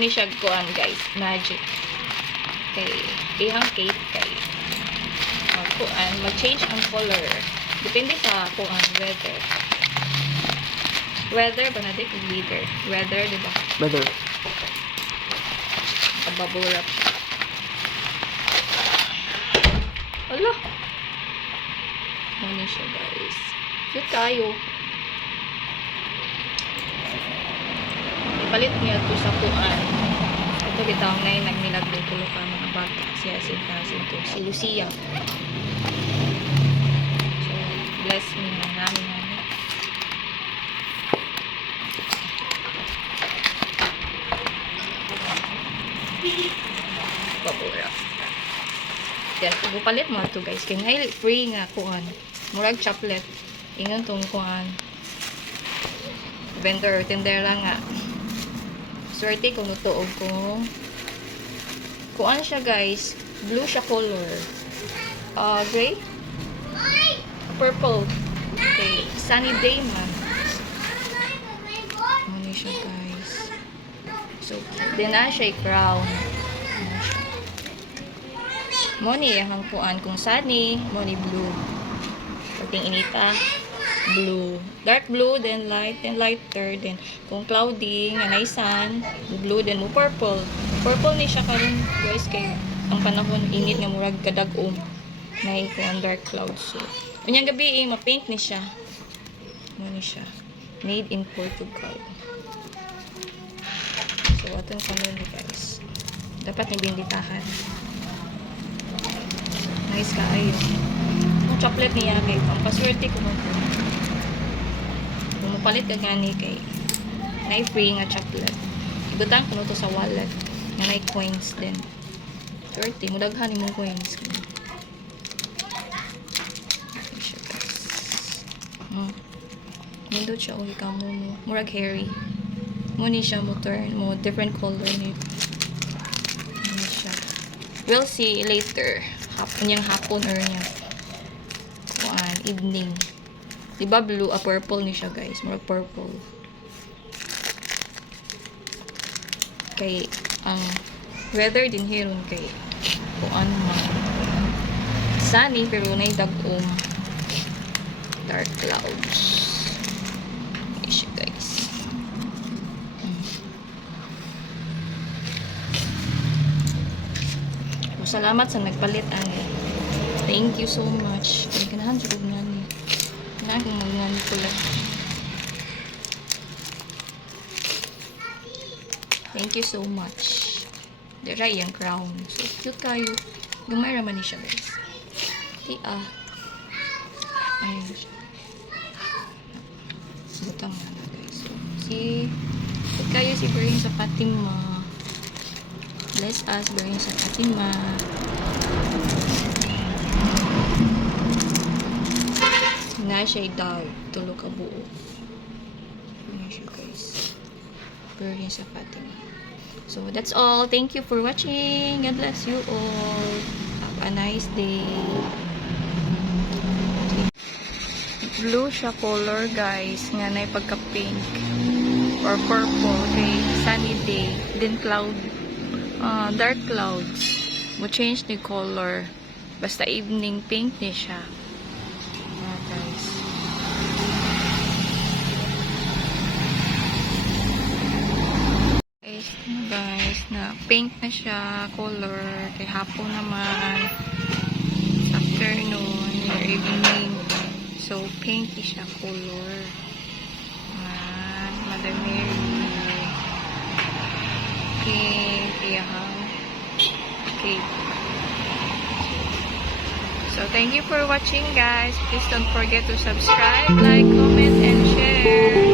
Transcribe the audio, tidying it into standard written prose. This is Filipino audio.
Mani siya kuan guys, magic. Okay, ihang cake kay. Kuan, mag-change ang color. Depende sa kuan weather. Weather ba natin kung weather? Weather, di ba? Weather. Bubble wrap siya. Wala. Mani siya guys. Cute kayo. Ipalit niya to sa kuan. Ito bitaw na yung nagmilagay tulo ka mga bata. Siya sin to. Si Lucia. So, bless me na namin. Bubble wrap. Yan, ibupalit mo ito guys. Kaya nga free nga kuan. Murag chocolate. Ingon tong kuan. Vendor or tindera nga. Swerte kung nutuog ko. Kuan siya guys. Blue siya color. Gray? Purple. Okay. Sunny day man. Ano siya guys. So, din na siya crown. Moni yung kuan kung sunny, moni blue. Pagting inita, blue. Dark blue, then lighter, then kung cloudy, nga na sun, blue, then mo purple. Purple ni siya karon guys kay ang panahon init nga murag kadag-om. Na kuan dark clouds. So, unyang gabi ma-pink ni siya. Moni siya. Made in Portugal. So, atong color ni guys. Dapat nabinditahan. Nice ka ayun. Ang chocolate niya kay pampaswerte ko mo. Kung mapalit ka gani kay na-free nga chocolate. Ibutang ko to sa wallet. Nga na coins din. Swerte. Mudaghan yung coins. Nindot siya. Uy ka mo. Murag hairy. Muni siya mo turn mo. Different color ni. Muni siya. We'll see later. Kanyang hapon or niya kuan evening. Diba blue, purple ni siya guys. More purple. Kay ang weather din hiron kay kuan mo sunny pero nay dag-om dark clouds. Ni siya guys. Salamat sa nagpalit ani. Thank you so much. Ay ganahan jud ko ngani. Ganahan ko ngani pula. Thank you so much. Dira yung crown. So cute kayo. Gamay ra man ni siya guys. Ayun siya. Butang na guys. So, cute kayo si Bernie sa Fatima. Bless us, Bernie sa Fatima. Na siya daw. Tulog ka buo. Ayan siya guys. Bernie sa Fatima. So, that's all. Thank you for watching. God bless you all. Have a nice day. Blue siya color guys. Nga na pagka-pink. Or purple. Okay. Sunny day. Then cloud. Dark clouds mo change the color basta evening pink ni siya guys. Guys na pink na siya color kay hapon naman afternoon or evening so pink siya color. Mother Mary pink, okay. So, thank you for watching guys. Please don't forget to subscribe, like, comment, and share.